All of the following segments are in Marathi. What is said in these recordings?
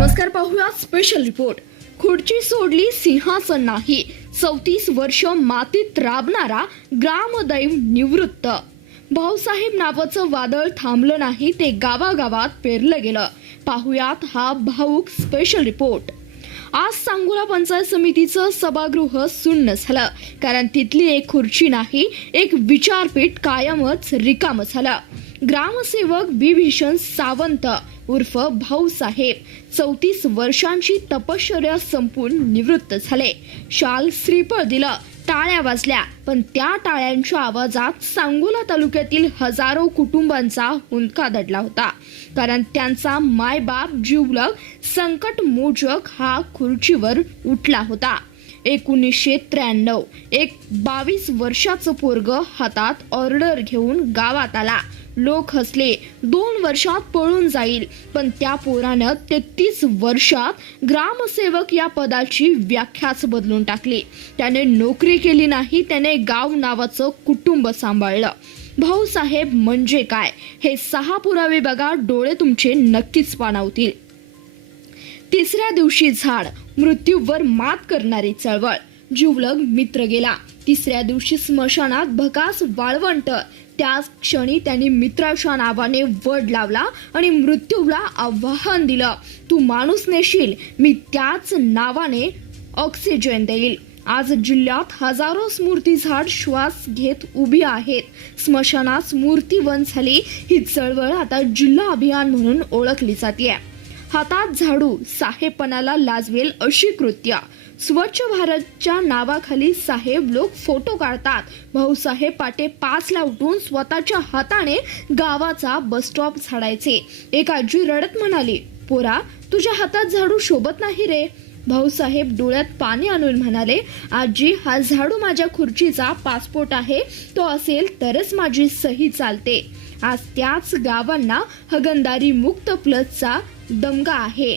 नमस्कार, पाहूया स्पेशल रिपोर्ट. खुर्ची सोडली सिंहासन नाही, 34 वर्ष मातीत राबणारा ग्रामदैव निवृत्त. भाऊसाहेब नावाचं वादळ थांबलं नाही, ते गावागावात पेरलं गेलं. पाहुयात हा भाऊक स्पेशल रिपोर्ट. आज सांगोला पंचायत समितीचं सभागृह सुन्न झालं, कारण तिथली एक खुर्ची नाही, एक विचारपीठ कायमच रिकाम झालं. ग्रामसेवक विभीषण सावंत उर्फ भाऊसाहेब 34 वर्षांची तपश्चर्या संपून निवृत्त झाले. शाल श्रीफळ दिलं, टाळ्या वाजल्या, पण त्या टाळ्यांच्या आवाजात सांगोला तालुक्यातील हजारो कुटुंबांचा हुंदका दडला होता. कारण त्यांचा मायबाप जिवलग संकट मोचक हा खुर्चीवर उठला होता. 1993 एक 22 वर्षाचं पोरग हातात ऑर्डर घेऊन गावात आला. लोक हसले, 2 वर्षात पळून जाईल, पण त्या पोरानं 33 वर्षात ग्रामसेवक या पदाची व्याख्याच बदलून टाकली. त्याने नोकरी केली नाही, त्याने गाव नावाचं कुटुंब सांभाळलं. भाऊसाहेब म्हणजे काय हे 6 पुरावे बघा, डोळे तुमचे नक्कीच पाणावतील. तिसऱ्या दिवशी झाड, मृत्यूवर मात करणारी चळवळ, जिवलग मित्र गेला. तिसऱ्या दिवशी स्मशानात भकास वाळवंट. त्याच क्षणी त्यांनी मित्राच्या नावाने वड लावला आणि मृत्यूला आव्हान दिलं, तू माणूस नेशील, मी त्याच नावाने ऑक्सिजन देईल. आज जिल्ह्यात हजारो स्मृती झाड श्वास घेत उभी आहेत. स्मशानात मूर्तीवन झाली. ही चळवळ आता जिल्हा अभियान म्हणून ओळखली जाते. हातात झाडू, साहेबपणाला लाजवेल अशी कृत्य. स्वच्छ भारतच्या नावाखाली साहेब लोक फोटो काढतात. भाऊसाहेब पाटे 5ला उठून स्वतःच्या हाताने गावाचा बस स्टॉप झाडायचे. एक आजी रडत म्हणाली, पोरा तुझ्या हातात झाडू शोभत नाही रे. भाऊसाहेब डोळ्यात पाणी आणून म्हणाले, आजी हा झाडू माझ्या खुर्चीचा पासपोर्ट आहे, तो असेल तरच माझी सही चालते. आज त्याच गावांना हगणदारी मुक्त प्लसचा दमगा आहे.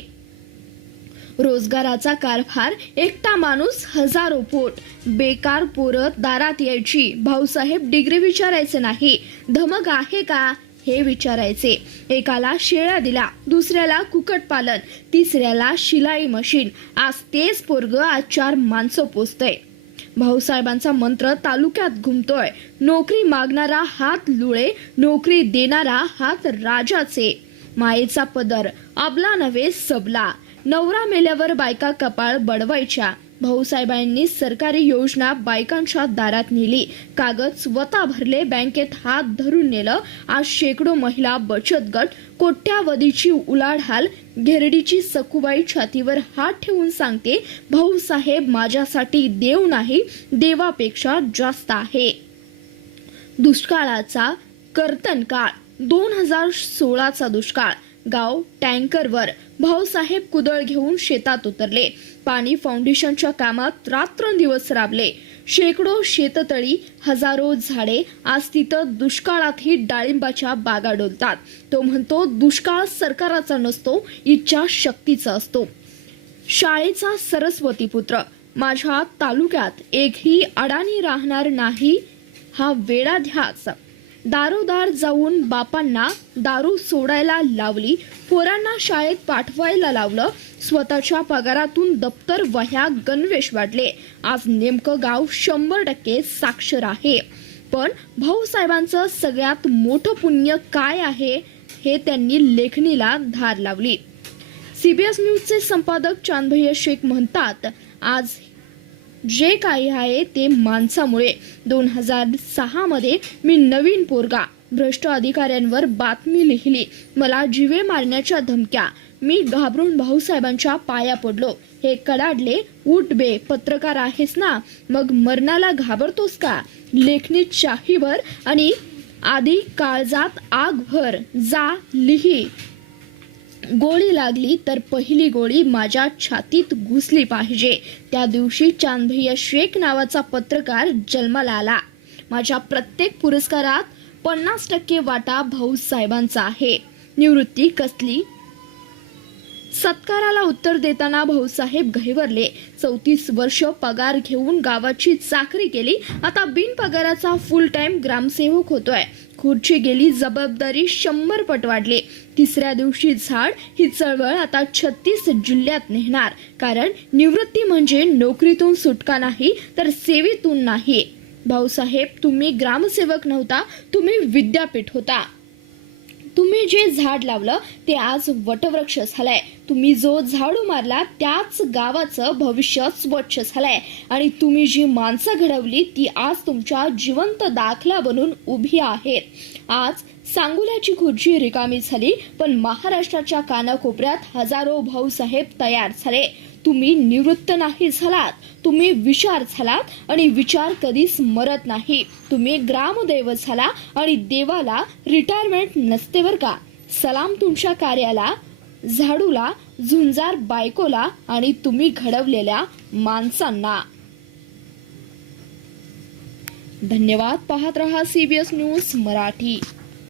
रोजगाराचा कारभार, एकटा माणूस हजारो पोट. बेकार पोरं दारात यायची. भाऊसाहेब डिग्री विचारायचे नाही, धमक आहे का हे विचारायचे. एकाला शेळ्या दिला, दुसऱ्याला कुक्कुटपालन, तिसऱ्याला शिलाई मशीन. आज तेच पोरग आज 4 माणसं पोसतय. भाऊसाहेबांचा मंत्र तालुक्यात घुमतोय, नोकरी मागणारा हात लुळे, नोकरी देणारा हात राजाचे. मायेचा पदर, अबला नव्हे सबला. नवरा मेल्यावर बायका कपाळ बडवायच्या. भाऊसाहेबांनी सरकारी योजना बायकांच्या दारात नेली. कागद स्वतः भरले, बँकेत हात धरून नेलं. आज शेकडो महिला बचत गट, कोट्यावधीची उलाढाल. घेरडीची सखुबाई छातीवर हात ठेवून सांगते, भाऊसाहेब माझ्यासाठी देव नाही, देवापेक्षा जास्त आहे. दुष्काळाचा कर्तन काळ, 2016चा दुष्काळ. गाव टँकरवर. भाऊसाहेब कुदळ घेऊन शेतात उतरले. पाणी फाउंडेशनच्या कामात रात्रंदिवस राबले. शेकडो शेततळी, हजारो झाडे. आज तिथं दुष्काळातही डाळिंबाच्या बागा डोलतात. तो म्हणतो, दुष्काळ सरकाराचा नसतो, इच्छा शक्तीचा असतो. शाळेचा सरस्वती पुत्र. माझ्या तालुक्यात एकही अडाणी राहणार नाही हा वेडा ध्यास. दारोदार जाऊन बापांना दारू सोडायला लावली, पोरांना शाळेत पाठवायला लावलं. स्वतःच्या पगारातून दप्तर, वह्या, गणवेश वाढले. आज नेमकं गाव 100% साक्षर आहे. पण भाऊसाहेबांचं सगळ्यात मोठं पुण्य काय आहे हे त्यांनी लेखणीला धार लावली. CBS न्यूजचे संपादक चांदभैया शेख म्हणतात, आज जे काही आहे ते माणसामुळे. 2006 मध्ये मी नवीन पोरगा, भ्रष्ट अधिकाऱ्यांवर बातमी लिहिली, मला जीवे मारण्याच्या धमक्या. मी घाबरून भाऊसाहेबांच्या पाया पडलो. हे कडाडले, उठ बे, पत्रकार आहेस ना, मग मरणाला घाबरतोस का. लेखनीत शाही भर आणि आधी काळजात आग भर. जा लिही. गोळी लागली तर पहिली गोळी माझ्या छातीत घुसली पाहिजे. त्या दिवशी चांदभैया शेख नावाचा पत्रकार जन्माला आला. माझ्या प्रत्येक पुरस्कारात 50% वाटा भाऊसाहेबांचा आहे. निवृत्ती कसली? सत्काराला उत्तर देताना भाऊसाहेब गहिवरले. 34 वर्ष पगार घेऊन गावाची चाकरी केली, आता बिनपगाराचा फुल टाइम ग्रामसेवक होतोय. खुर्ची गेली, जबाबदारी 100 पट वाढली. तिसऱ्या दिवशी झाड ही चळवळ आता 36 जिल्ह्यात नेणार. कारण निवृत्ती म्हणजे नोकरीतून सुटका नाही, तर सेवेतून नाही. भाऊसाहेब, तुम्ही ग्रामसेवक नव्हता, तुम्ही विद्यापीठ होता. तुम्ही जे झाड लावलं ते आज वटवृक्ष झालंय. तुम्ही जो झाडू मारला त्याच गावाचं भविष्य स्वच्छ झालंय. आणि तुम्ही जी माणसं घडवली ती आज तुमच्या जिवंत दाखला बनून उभी आहेत. आज सांगोल्याची खुर्ची रिकामी झाली, पण महाराष्ट्राच्या कानाकोपऱ्यात हजारो भाऊसाहेब तयार झाले. तुम्ही निवृत्त नाही झालात, तुम्ही विचार झालात आणि विचार कधीच मरत नाही. तुम्ही ग्रामदैव झाला आणि देवाला रिटायरमेंट नसते बरं का. सलाम तुमच्या कार्याला, झाडूला, झुंजार बायकोला आणि तुम्ही घडवलेल्या माणसांना. धन्यवाद. पाहत रहा CBS न्यूज मराठी.